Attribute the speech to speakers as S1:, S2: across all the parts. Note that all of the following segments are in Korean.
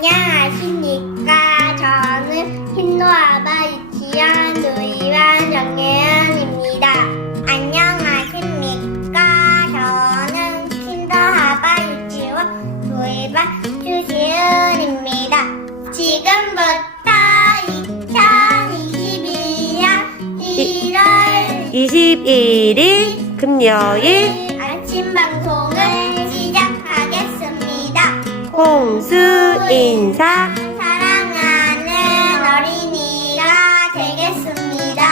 S1: 안녕하십니까. 저는 흰노아바 유치원 누이반 정예은입니다. 안녕하십니까. 저는 킨더하바 유치원 누이반 주시은입니다. 지금부터 2022년 1월
S2: 21일 금요일
S1: 아침 방송을 시작하겠습니다.
S2: 홍수 인사.
S1: 사랑하는 어린이가 되겠습니다.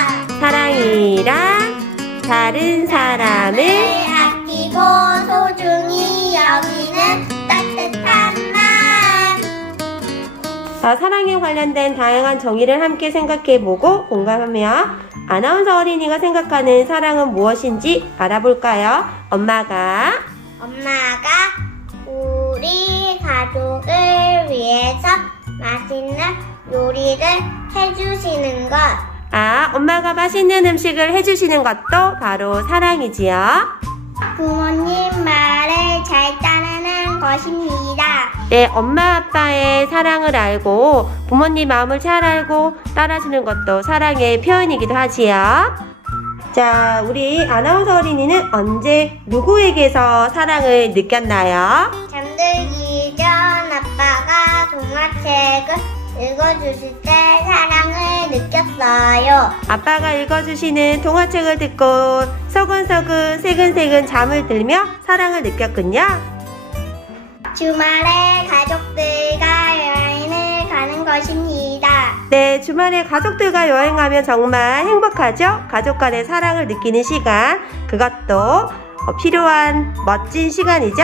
S2: 사랑이란 다른 사람을
S1: 아끼고 소중히 여기는 따뜻한 마음.
S2: 사랑에 관련된 다양한 정의를 함께 생각해보고 공감하며 아나운서 어린이가 생각하는 사랑은 무엇인지 알아볼까요? 엄마가
S1: 우리 가족을 위해서 맛있는 요리를 해주시는 것.
S2: 엄마가 맛있는 음식을 해주시는 것도 바로 사랑이지요.
S1: 부모님 말을 잘 따르는 것입니다.
S2: 네, 엄마 아빠의 사랑을 알고 부모님 마음을 잘 알고 따라주는 것도 사랑의 표현이기도 하지요. 자, 우리 아나운서 어린이는 언제 누구에게서 사랑을 느꼈나요?
S1: 잠들기 전 아빠가 동화책을 읽어주실 때 사랑을 느꼈어요.
S2: 아빠가 읽어주시는 동화책을 듣고 서근서근 새근새근 잠을 들며 사랑을 느꼈군요.
S1: 주말에 가족들과 여행을 가는 것입니다.
S2: 네, 주말에 가족들과 여행하면 정말 행복하죠? 가족 간의 사랑을 느끼는 시간, 그것도 필요한 멋진 시간이죠?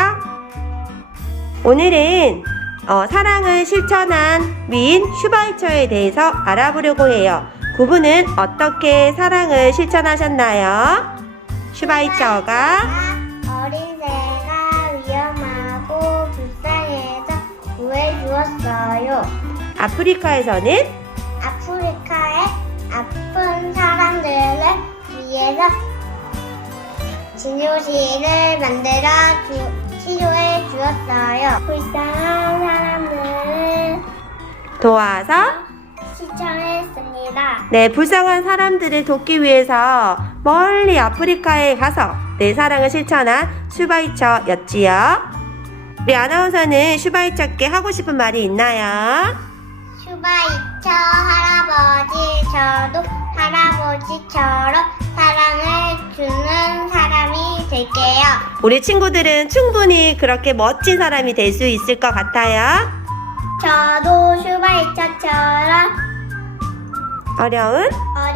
S2: 오늘은 사랑을 실천한 미인 슈바이처에 대해서 알아보려고 해요. 그분은 어떻게 사랑을 실천하셨나요? 슈바이처가
S1: 어린 새가 위험하고 불쌍해서 구해주었어요.
S2: 아프리카에서는
S1: 아프리카의 아픈 사람들을 위해서 진료실을 만들어 치료해 주었어요. 불쌍한 사람들을
S2: 도와서
S1: 시청했습니다.
S2: 네, 불쌍한 사람들을 돕기 위해서 멀리 아프리카에 가서 내 사랑을 실천한 슈바이처였지요. 우리 아나운서는 슈바이처께 하고 싶은 말이 있나요?
S1: 슈바이처 할아버지, 저도 할아버지처럼 사랑을 주는 사람이 될게요.
S2: 우리 친구들은 충분히 그렇게 멋진 사람이 될 수 있을 것 같아요.
S1: 저도 슈바이처처럼
S2: 어려운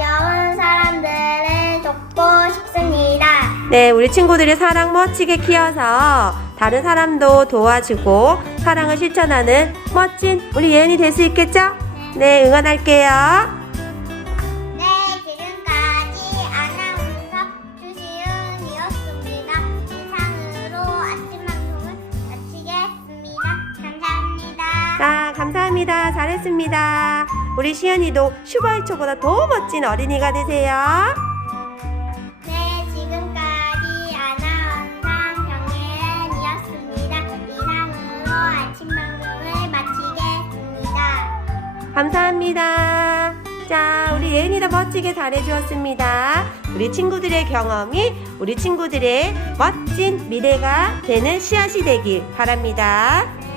S1: 사람들을 돕고 싶습니다.
S2: 네, 우리 친구들의 사랑 멋지게 키워서 다른 사람도 도와주고 사랑을 실천하는 멋진 우리 예은이 될 수 있겠죠? 네, 응원할게요.
S1: 네, 지금까지 아나운서 주시은이었습니다. 이상으로 아침 방송을 마치겠습니다. 감사합니다.
S2: 자, 감사합니다. 잘했습니다. 우리 시연이도 슈바이처보다 더 멋진 어린이가 되세요.
S1: 네, 지금까지 아나운서 정예은이었습니다. 이상으로 아침 방송을 마치겠습니다.
S2: 감사합니다. 자, 우리 예은이도 멋지게 잘해주었습니다. 우리 친구들의 경험이 우리 친구들의 멋진 미래가 되는 씨앗이 되길 바랍니다.